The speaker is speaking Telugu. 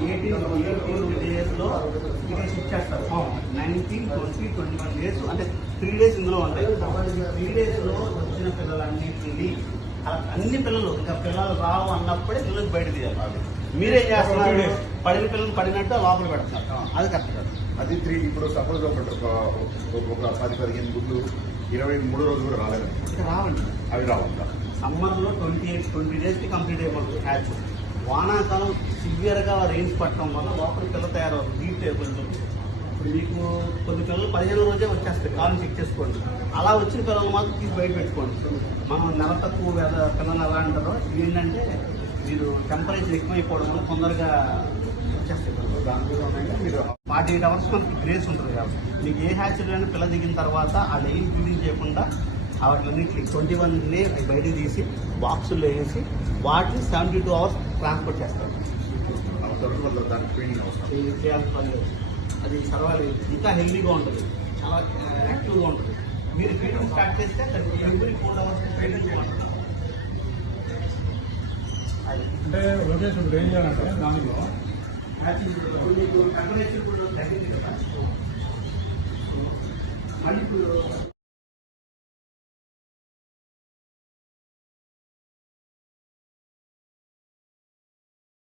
18 డేస్లో ఇక్కడ షిఫ్ట్ చేస్తారు. 19, 20, 21 డేస్ అంటే 3 డేస్ ఇందులో ఉంటాయి. 3 డేస్లో వచ్చిన పిల్లలన్నింటినీ అన్ని పిల్లలు ఇంకా పిల్లలు రావు అన్నప్పుడే పిల్లలకి బయట తీయాలి. మీరేం చేస్తున్నారు? పడిన పిల్లలు పడినట్టు లోపల పెడుతున్నారు. అది కరెక్ట్ కాదు. అది 3 ఇప్పుడు సపోజ్ ఒక 10-15 గుడ్లు 23 రోజులు కూడా రాలేదు. రావండి, అవి రావంట. సమ్మర్లో 20 డేస్కి కంప్లీట్ అయిపోతుంది హ్యాచ్. వానాకాలం సివియర్గా రెయిన్స్ పట్టడం వల్ల లోపల పిల్ల తయారవుతుంది. హీట్ కొంచెం ఇప్పుడు మీకు కొన్ని పిల్లలు 15 రోజే వచ్చేస్తాయి. కాలం చెక్ చేసుకోండి. అలా వచ్చిన పిల్లలు మాత్రం తీసి బయట పెట్టుకోండి. మనం నెల తక్కువ పిల్లలు ఎలా అంటారో ఏంటంటే మీరు టెంపరేచర్ ఎక్కువైపోవడం వల్ల తొందరగా వచ్చేస్తాయి. దానిలో మీరు 48 hours మనకి గ్రేస్ ఉంటుంది కాబట్టి మీకు ఏ హ్యాచరీలో పిల్ల దిగిన తర్వాత ఆ లైన్ ఫీడింగ్ చేయకుండా వాటిలన్నింటికి 21 బయటకు తీసి బాక్సుల్లో వేసి వాటిని 72 hours ట్రాన్స్పోర్ట్ చేస్తారు. చేయాల్సిన పని లేదు. అది సర్వైవ్ ఇంకా హెల్దీగా ఉంటుంది, చాలా యాక్టివ్గా ఉంటుంది. మీరు ఫీడింగ్ స్టార్ట్ చేస్తే ఎవ్రీ 4 hours ఫీడింగ్ ఉంటుంది. అంటే లోకేష్ ఇప్పుడు ఏం చేయాలంటే దానిలో మీకు టెంపరేచర్ కూడా తగ్గింది కదా, మళ్ళీ ఇప్పుడు